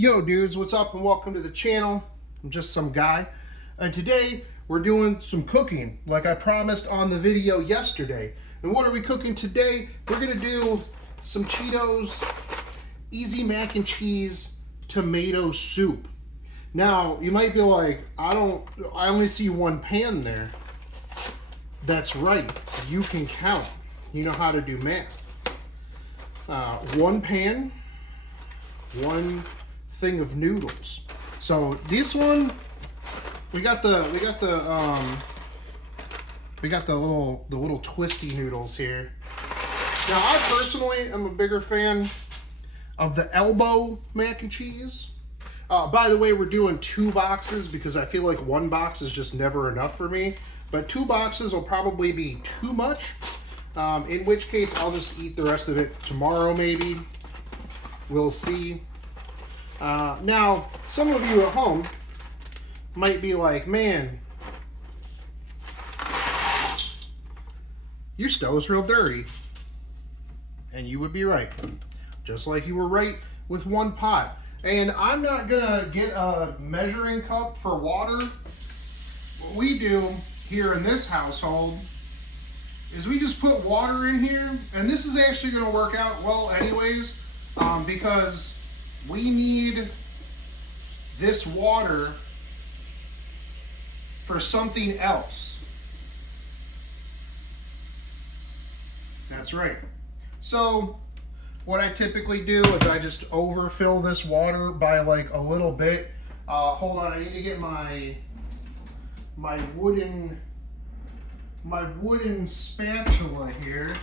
Yo dudes, what's up and welcome to the channel. I'm just some guy, and today we're doing some cooking like I promised on the video yesterday. And what are we cooking today? We're gonna do some Cheetos Easy Mac and Cheese tomato soup. Now you might be like, I only see one pan there. That's right, you can count. You know how to do math. One pan, one thing of noodles. So this one, we got the little twisty noodles here. Now I personally am a bigger fan of the elbow mac and cheese. By the way, we're doing 2 boxes because I feel like 1 box is just never enough for me. But 2 boxes will probably be too much. In which case I'll just eat the rest of it tomorrow maybe. We'll see. Now, some of you at home might be like, man, your stove's real dirty. And you would be right. Just like you were right with 1 pot. And I'm not gonna get a measuring cup for water. What we do here in this household is we just put water in here, and this is actually gonna work out well anyways, because we need this water for something else. That's right. So what I typically do is I just overfill this water by like a little bit. Hold on, I need to get my wooden spatula here,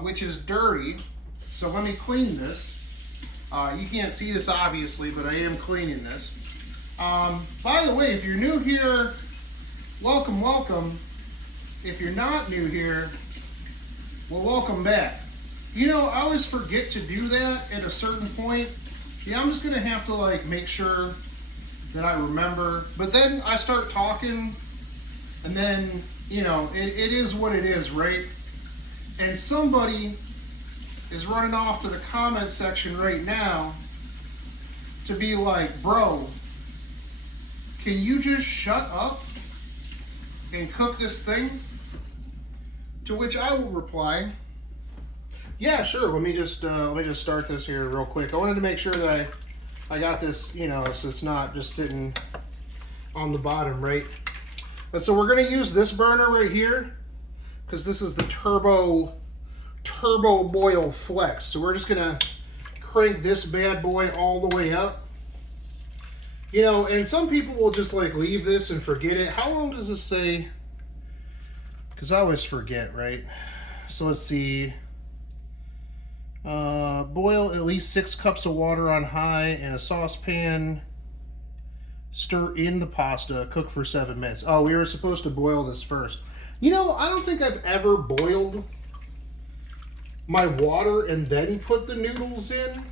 which is dirty. So let me clean this. You can't see this obviously, but I am cleaning this. By the way, if you're new here, welcome, welcome. If you're not new here, well, welcome back. You know, I always forget to do that at a certain point. Yeah, I'm just gonna have to like make sure that I remember. But then I start talking, and then, you know, it is what it is, right? And somebody is running off to the comment section right now to be like, bro, can you just shut up and cook this thing? To which I will reply, yeah, sure. Let me just start this here real quick. I wanted to make sure that I got this, you know, so it's not just sitting on the bottom, right? But so we're gonna use this burner right here because this is the Turbo Boil Flex. So we're just gonna crank this bad boy all the way up. You know, and some people will just like leave this and forget it. How long does this say? Because I always forget, right? So let's see. Boil at least 6 cups of water on high in a saucepan. Stir in the pasta. Cook for 7 minutes. Oh, we were supposed to boil this first. You know, I don't think I've ever boiled my water and then put the noodles in.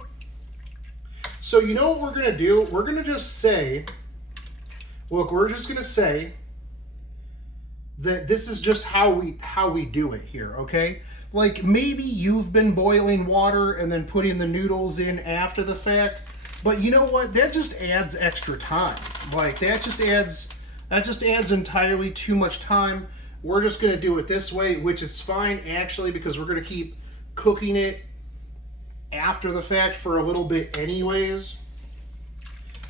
So you know what we're gonna do? We're gonna just say, look, we're just gonna say that this is just how we do it here, okay? Like maybe you've been boiling water and then putting the noodles in after the fact, but you know what? That just adds extra time. Like that just adds entirely too much time. We're just gonna do it this way, which is fine actually, because we're gonna keep cooking it after the fact for a little bit anyways.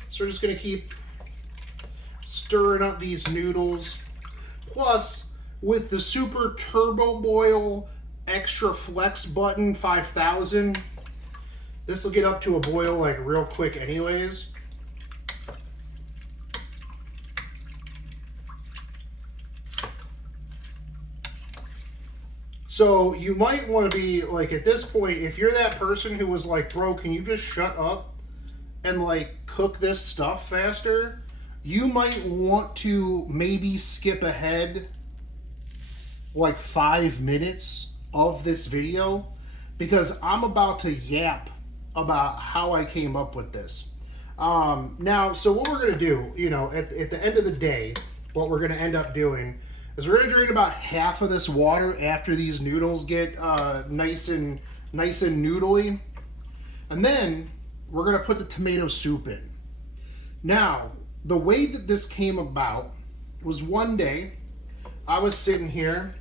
So we're just gonna keep stirring up these noodles. Plus, with the Super Turbo Boil Extra Flex button 5000, this will get up to a boil like real quick anyways. So you might want to be like, at this point, if you're that person who was like, bro, can you just shut up and like cook this stuff faster? You might want to maybe skip ahead like 5 minutes of this video, because I'm about to yap about how I came up with this. Now, so what we're going to do, you know, at the end of the day, what we're going to end up doing is we're going to drain about half of this water after these noodles get nice and noodly. And then we're going to put the tomato soup in. Now, the way that this came about was one day I was sitting here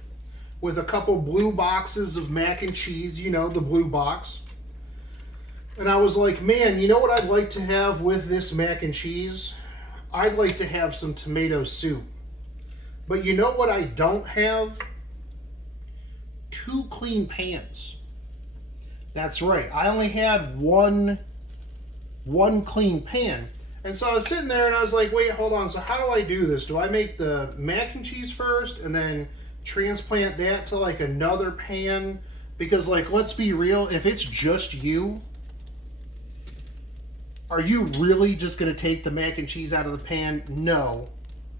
with a couple blue boxes of mac and cheese, you know, the blue box. And I was like, man, you know what I'd like to have with this mac and cheese? I'd like to have some tomato soup. But you know what I don't have? 2 clean pans. That's right. I only had one clean pan. And so I was sitting there and I was like, wait, hold on. So how do I do this? Do I make the mac and cheese first and then transplant that to like another pan? Because like, let's be real, if it's just you, are you really just going to take the mac and cheese out of the pan? No.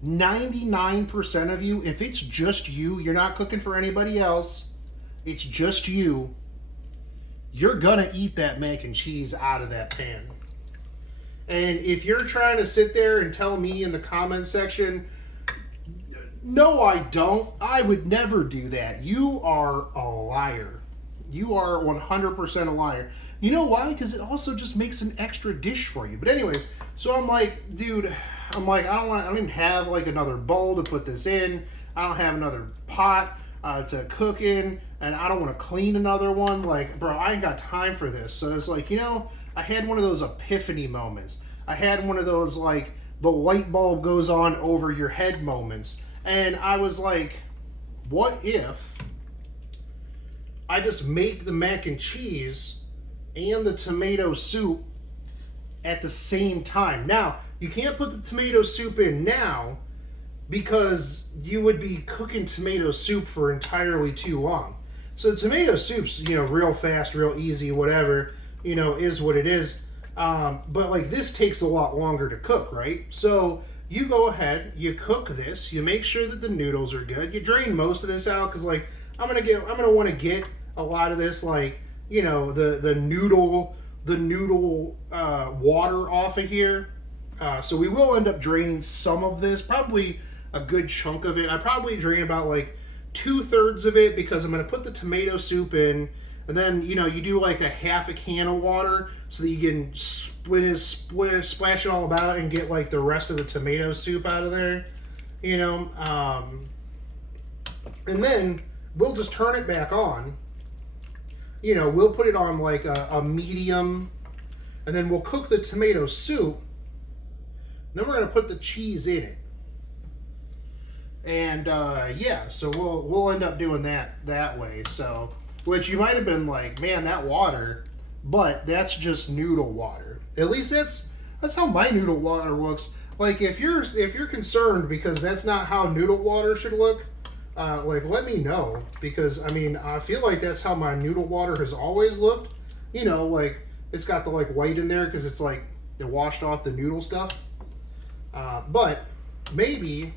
99% of you, if it's just you, you're not cooking for anybody else, it's just you, you're going to eat that mac and cheese out of that pan. And if you're trying to sit there and tell me in the comment section, no, I don't, I would never do that, you are a liar. You are 100% a liar. You know why? Because it also just makes an extra dish for you. But anyways, so I'm like, dude, I'm like, I don't even have like another bowl to put this in. I don't have another pot to cook in, and I don't want to clean another one. Like, bro, I ain't got time for this. So it's like, you know, I had one of those epiphany moments. I had one of those like the light bulb goes on over your head moments. And I was like, what if I just make the mac and cheese and the tomato soup at the same time? Now, you can't put the tomato soup in now because you would be cooking tomato soup for entirely too long. So the tomato soup's, you know, real fast, real easy, whatever, you know, is what it is. But like this takes a lot longer to cook, right? So you go ahead, you cook this, you make sure that the noodles are good. You drain most of this out because like I'm gonna want to get a lot of this, like, you know, the noodle water off of here. So we will end up draining some of this, probably a good chunk of it. I probably drain about like 2/3 of it because I'm gonna put the tomato soup in, and then, you know, you do like a half a can of water so that you can splash it all about and get like the rest of the tomato soup out of there, you know. And then we'll just turn it back on. You know, we'll put it on like a medium, and then we'll cook the tomato soup. Then we're gonna put the cheese in it, and yeah, so we'll end up doing that way. So, which you might have been like, man, that water, but that's just noodle water. At least that's how my noodle water looks. Like if you're concerned because that's not how noodle water should look, like let me know, because I mean I feel like that's how my noodle water has always looked. You know, like it's got the like white in there because it's like it washed off the noodle stuff. But maybe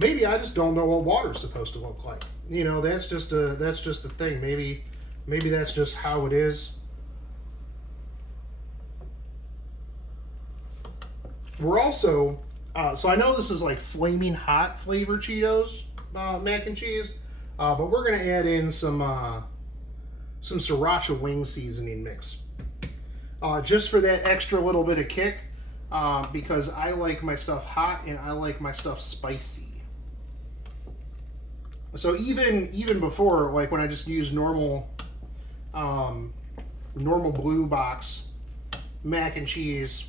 I just don't know what water's supposed to look like. You know, that's just a thing. Maybe that's just how it is. We're also so I know this is like flaming hot flavor Cheetos mac and cheese, but we're gonna add in some sriracha wing seasoning mix, just for that extra little bit of kick, because I like my stuff hot and I like my stuff spicy. So even before, like when I just use normal blue box mac and cheese,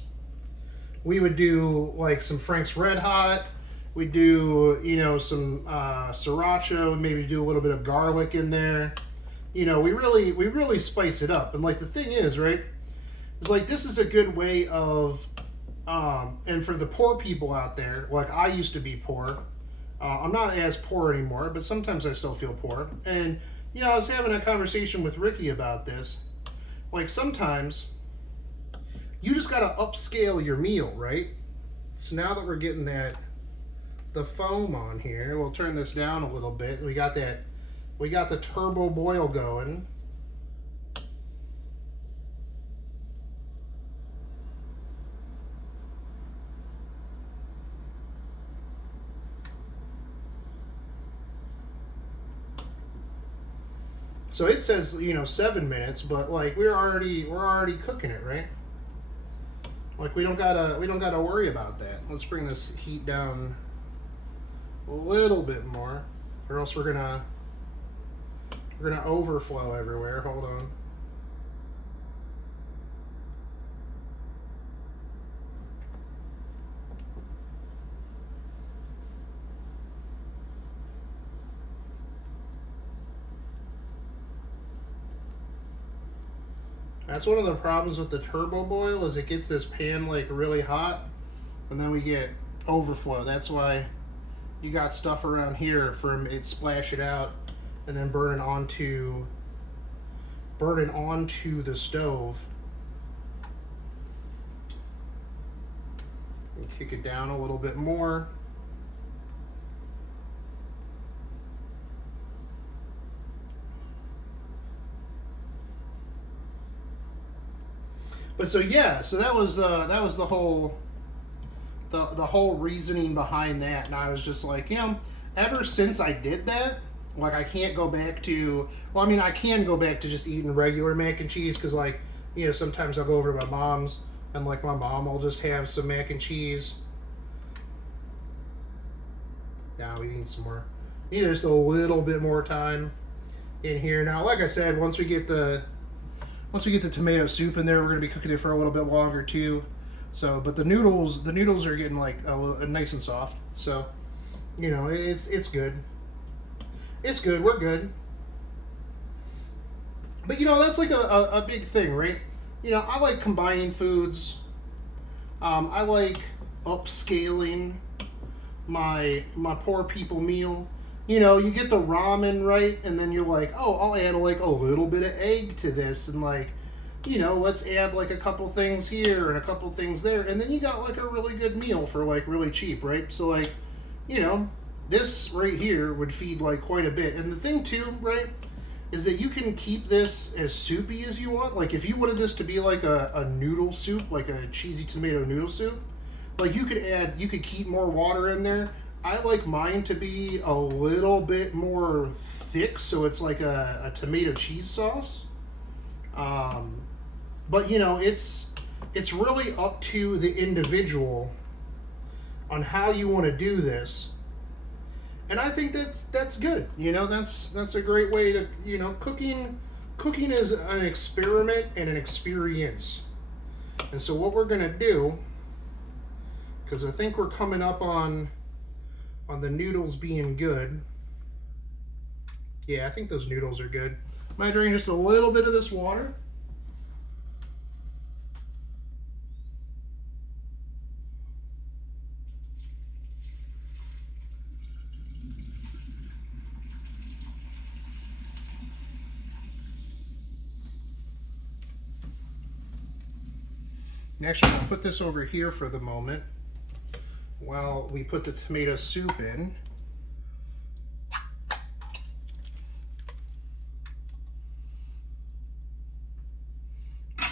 we would do like some Frank's Red Hot. We do, you know, some sriracha. Maybe do a little bit of garlic in there. You know, we really spice it up. And like the thing is, right, is like this is a good way of, and for the poor people out there, like I used to be poor. I'm not as poor anymore, but sometimes I still feel poor. And you know, I was having a conversation with Ricky about this. Like sometimes you just got to upscale your meal, right? So now that we're getting the foam on here, we'll turn this down a little bit. We got the turbo boil going. So it says, you know, 7 minutes, but like we're already cooking it, right? Like we don't gotta worry about that. Let's bring this heat down a little bit more, or else we're gonna overflow everywhere. Hold on. That's one of the problems with the turbo boil is it gets this pan like really hot, and then we get overflow. That's why you got stuff around here from it splashing out and then burning onto the stove. You kick it down a little bit more. But so yeah, so that was the whole reasoning behind that, and I was just like, you know, ever since I did that, like I can't go back to. Well, I mean, I can go back to just eating regular mac and cheese because, like, you know, sometimes I'll go over to my mom's and like my mom will just have some mac and cheese. Now we need some more. Need just a little bit more time in here. Now, like I said, once we get the tomato soup in there, we're gonna be cooking it for a little bit longer too. So, but the noodles are getting like nice and soft. So, you know, it's good. It's good. We're good. But you know, that's like a big thing, right? You know, I like combining foods. I like upscaling my poor people meal. You know, you get the ramen, right? And then you're like, oh, I'll add like a little bit of egg to this, and like, you know, let's add like a couple things here and a couple things there, and then you got like a really good meal for like really cheap, right? So like, you know, this right here would feed like quite a bit. And the thing too, right, is that you can keep this as soupy as you want. Like if you wanted this to be like a noodle soup, like a cheesy tomato noodle soup, like you could keep more water in there. I like mine to be a little bit more thick, so it's like a tomato cheese sauce. But you know, it's really up to the individual on how you want to do this, and I think that's good. You know, that's a great way to, you know, cooking is an experiment and an experience. And so what we're gonna do, because I think we're coming up on the noodles being good. Yeah, I think those noodles are good. I'm gonna drain just a little bit of this water. Actually, I'll put this over here for the moment while we put the tomato soup in.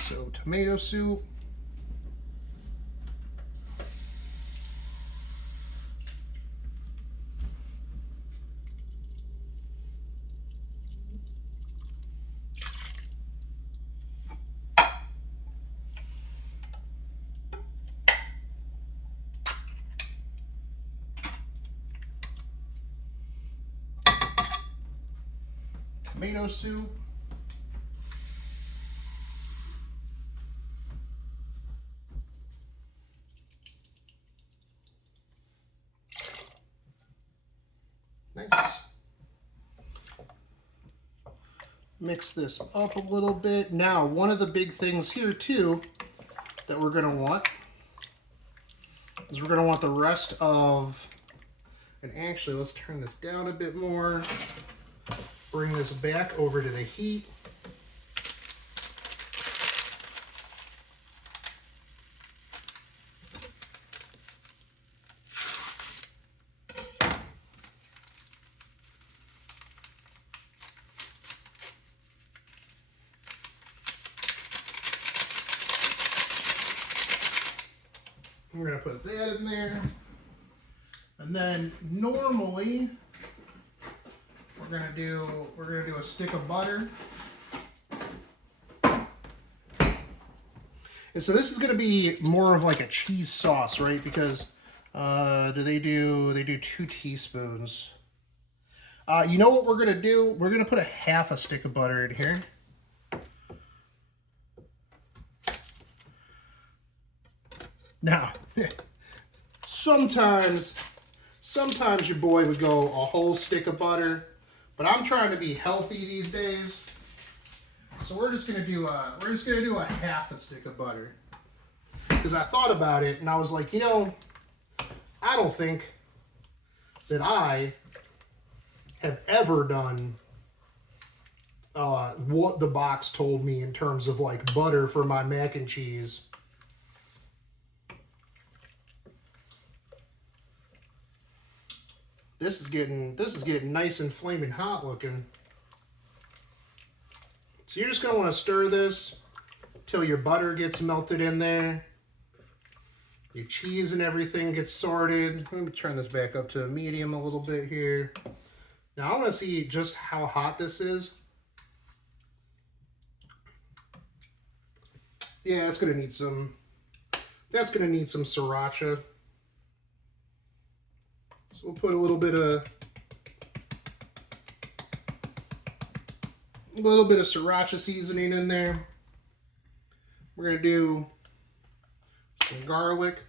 So tomato soup. Tomato soup. Nice. Mix this up a little bit. Now, one of the big things here too that we're going to want is we're going to want the rest of, and actually let's turn this down a bit more. Bring this back over to the heat. We're going to put that in there. And then normally we're gonna do a stick of butter. And so this is gonna be more of like a cheese sauce, right? Because they do 2 teaspoons. You know what we're gonna do? We're gonna put a half a stick of butter in here. Now, sometimes your boy would go a whole stick of butter, but I'm trying to be healthy these days, so we're just gonna do a half a stick of butter. Because I thought about it and I was like, you know, I don't think that I have ever done what the box told me in terms of like butter for my mac and cheese. This is getting nice and flaming hot looking. So you're just gonna want to stir this till your butter gets melted in there. Your cheese and everything gets sorted. Let me turn this back up to medium a little bit here. Now I want to see just how hot this is. Yeah, it's gonna need some. That's gonna need some sriracha. So we'll put a little bit of sriracha seasoning in there. We're gonna do some garlic,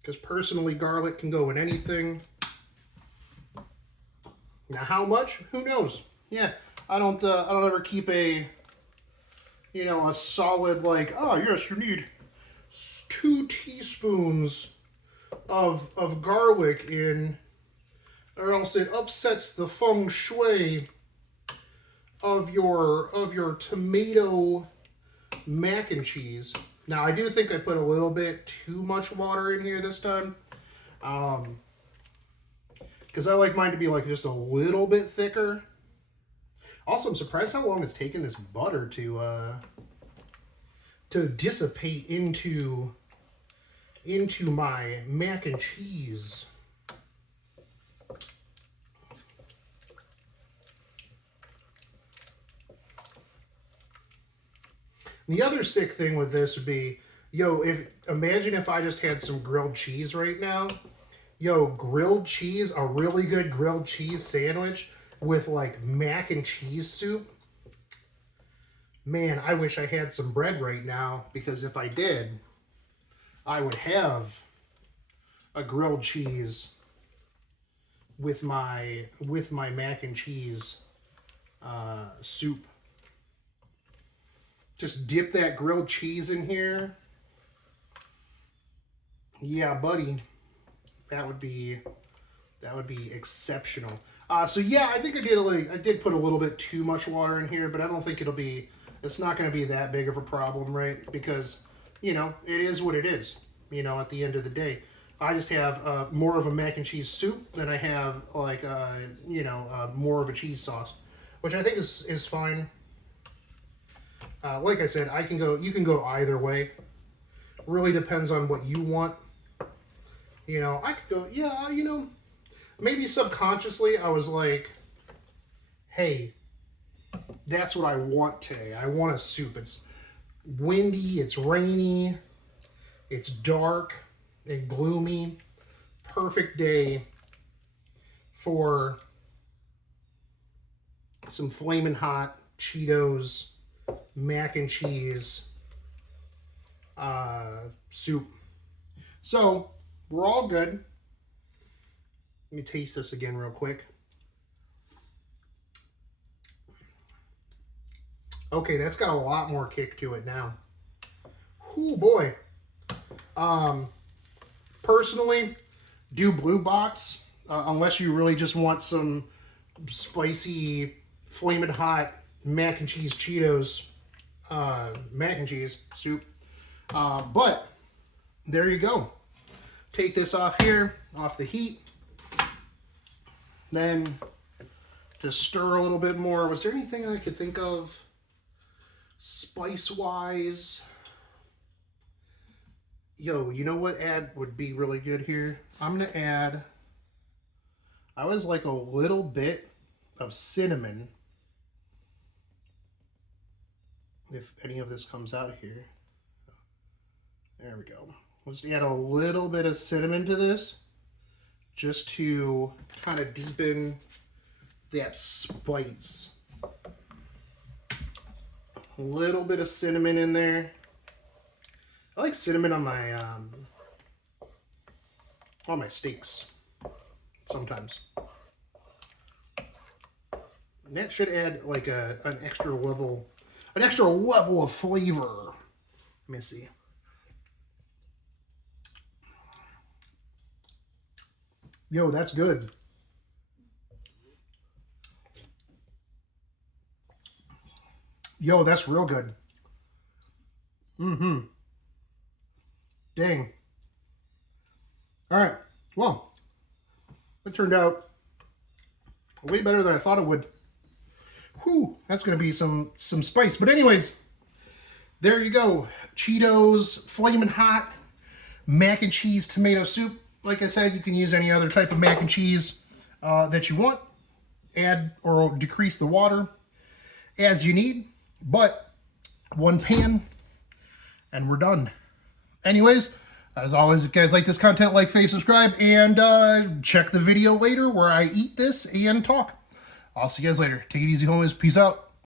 because personally garlic can go in anything. Now how much? Who knows? Yeah, I don't ever keep a solid like, oh yes, you need 2 teaspoons of garlic in, or else it upsets the feng shui of your tomato mac and cheese. Now I do think I put a little bit too much water in here this time, because I like mine to be like just a little bit thicker. Also, I'm surprised how long it's taken this butter to dissipate into my mac and cheese. The other sick thing with this would be, imagine if I just had some grilled cheese right now. Grilled cheese, a really good grilled cheese sandwich with like mac and cheese soup. Man, I wish I had some bread right now, because if I did, I would have a grilled cheese with my mac and cheese soup. Just dip that grilled cheese in here. Yeah, buddy. That would be exceptional. So yeah, I think I did put a little bit too much water in here, but I don't think it's not going to be that big of a problem, right? Because, it is what it is, at the end of the day. I just have more of a mac and cheese soup than I have like, more of a cheese sauce, which I think is fine. Like I said, you can go either way. Really depends on what you want. I could go, maybe subconsciously I was like, hey, that's what I want today. I want a soup. It's windy, it's rainy, it's dark and gloomy. Perfect day for some flaming hot Cheetos mac and cheese soup. So we're all good. Let me taste this again real quick. Okay, that's got a lot more kick to it now. Oh boy. Personally, do Blue Box unless you really just want some spicy, flaming hot mac and cheese Cheetos mac and cheese soup. But there you go. Take this off here, off the heat. Then just stir a little bit more. Was there anything I could think of spice-wise? You know what would be really good here? I'm going to add, I was like a little bit of cinnamon. If any of this comes out here. There we go. Let's add a little bit of cinnamon to this just to kind of deepen that spice. A little bit of cinnamon in there. I like cinnamon on my steaks sometimes. And that should add like an extra level of flavor. Let me see. Yo, that's good. Yo, that's real good. Mm-hmm. Dang. All right. Well, it turned out way better than I thought it would. Whew, that's going to be some spice. But anyways, there you go. Cheetos Flamin' Hot mac and cheese tomato soup. Like I said, you can use any other type of mac and cheese that you want. Add or decrease the water as you need. But one pan and we're done. Anyways, as always, if you guys like this content, like, fave, subscribe, and check the video later where I eat this and talk. I'll see you guys later. Take it easy, homies. Peace out.